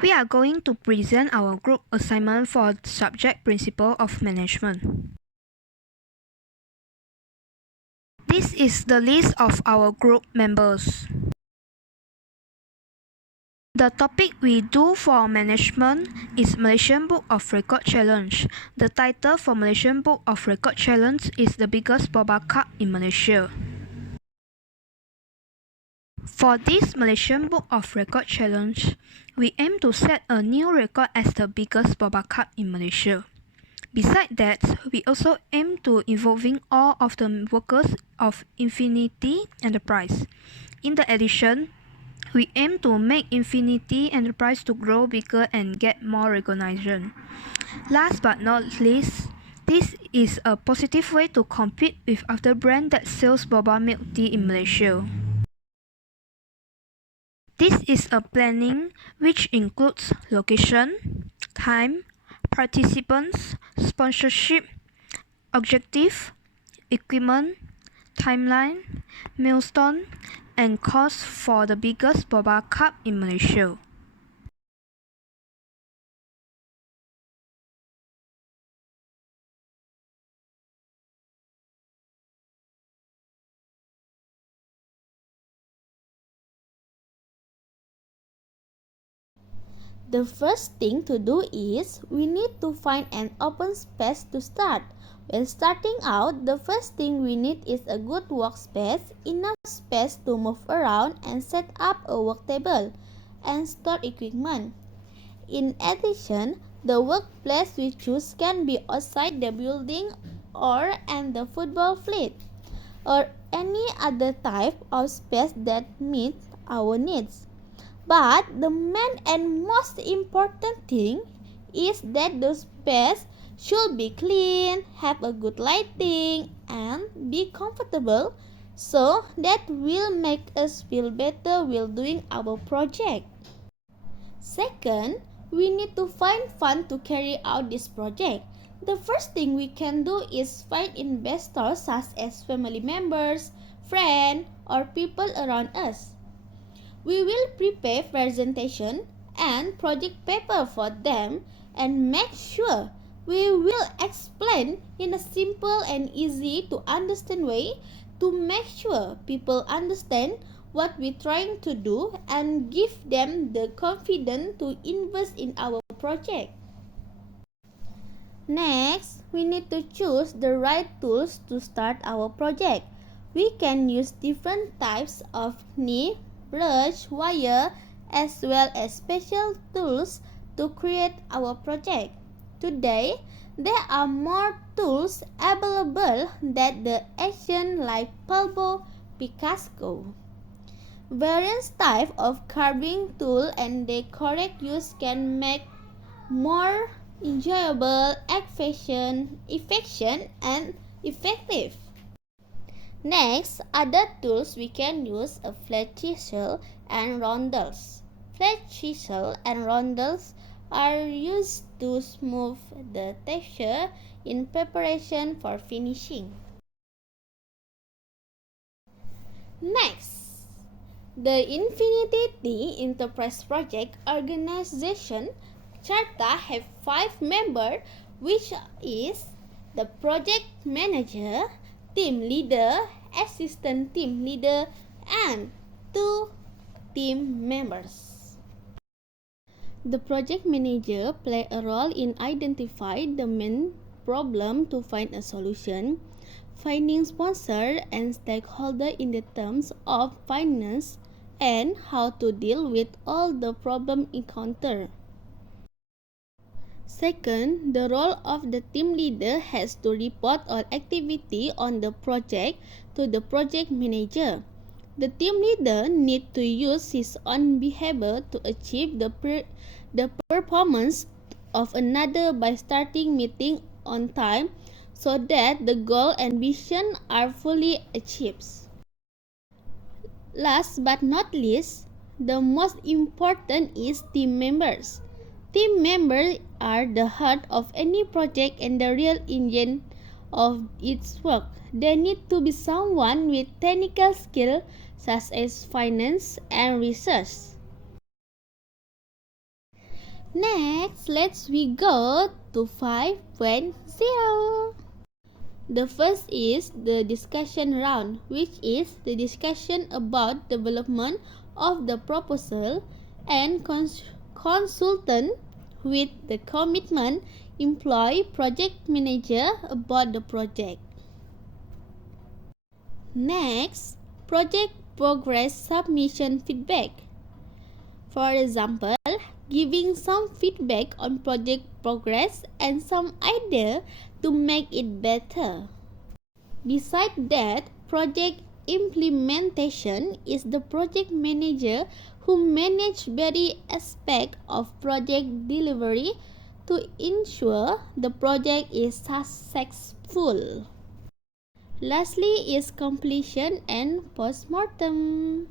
We are going to present our group assignment for subject Principle of Management. This is the list of our group members. The topic we do for management is Malaysian Book of Record Challenge. The title for Malaysian Book of Record Challenge is The Biggest Boba Cup in Malaysia. For this Malaysian Book of Record Challenge, we aim to set a new record as the biggest Boba Cup in Malaysia. Besides that, we also aim to involving all of the workers of Infinity Enterprise. In the addition, we aim to make Infinity Enterprise to grow bigger and get more recognition. Last but not least, this is a positive way to compete with other brands that sells boba milk tea in Malaysia. This is a planning which includes location, time, participants, sponsorship, objective, equipment, timeline, milestone, and cost for the biggest Boba Cup in Malaysia. The first thing to do is we need to find an open space to start. When starting out, the first thing we need is a good workspace, enough space to move around and set up a work table and store equipment. In addition, the workplace we choose can be outside the building or in the football field or any other type of space that meets our needs. But the main and most important thing is that the space should be clean, have a good lighting, and be comfortable so that will make us feel better while doing our project. Second, we need to find fun to carry out this project. The first thing we can do is find investors such as family members, friends, or people around us. We will prepare presentation and project paper for them and make sure we will explain in a simple and easy to understand way to make sure people understand what we're trying to do and give them the confidence to invest in our project. Next, we need to choose the right tools to start our project. We can use different types of nib, brush, wire, as well as special tools to create our project. Today, there are more tools available than the ancient like Pulpo, Picasso. Various types of carving tool and their correct use can make more enjoyable, efficient, and effective. Next, other tools we can use a flat chisel and rondels. Flat chisel and rondels are used to smooth the texture in preparation for finishing. Next, the Infinity Enterprise Project Organization Charta have 5 members, which is the project manager, team leader, assistant team leader, and 2 team members. The project manager play a role in identifying the main problem to find a solution, finding sponsor and stakeholder in the terms of finance, and how to deal with all the problem encountered. Second, the role of the team leader has to report all activity on the project to the project manager. The team leader needs to use his own behavior to achieve the performance of another by starting meeting on time so that the goal and vision are fully achieved. Last but not least, the most important is team members. Team members are the heart of any project and the real engine of its work. They need to be someone with technical skill such as finance and research. Next, we go to 5.0. The first is the discussion round, which is the discussion about development of the proposal and consultant with the commitment employee project manager about the project. Next, project progress submission feedback. For example, giving some feedback on project progress and some idea to make it better. Besides that, project implementation is the project manager who manages various aspects of project delivery to ensure the project is successful. Lastly is completion and postmortem.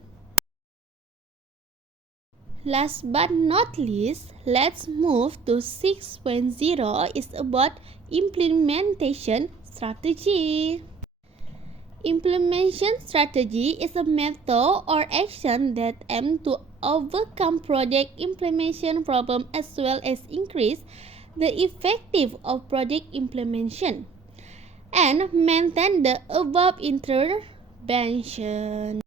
Last but not least, let's move to 6.0 is about implementation strategy. Implementation strategy is a method or action that aims to overcome project implementation problem as well as increase the effectiveness of project implementation and maintain the above intervention.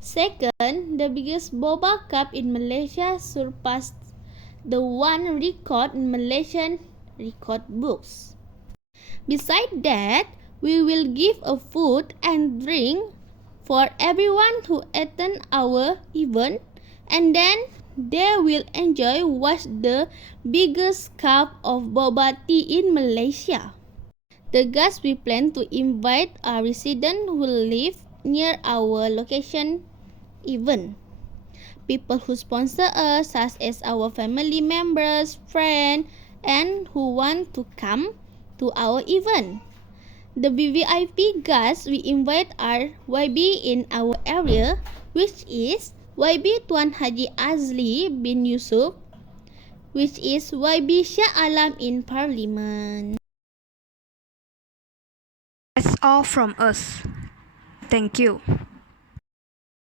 Second, the biggest Boba Cup in Malaysia surpassed the one record in Malaysian record books. Besides that, we will give a food and drink for everyone who attend our event, and then they will enjoy watch the biggest cup of boba tea in Malaysia. The guests we plan to invite are residents who live near our location event. People who sponsor us, such as our family members, friends, and who want to come to our event. The VVIP guests we invite are YB in our area, which is YB Tuan Haji Azli bin Yusuf, which is YB Shah Alam in Parliament. That's all from us. Thank you.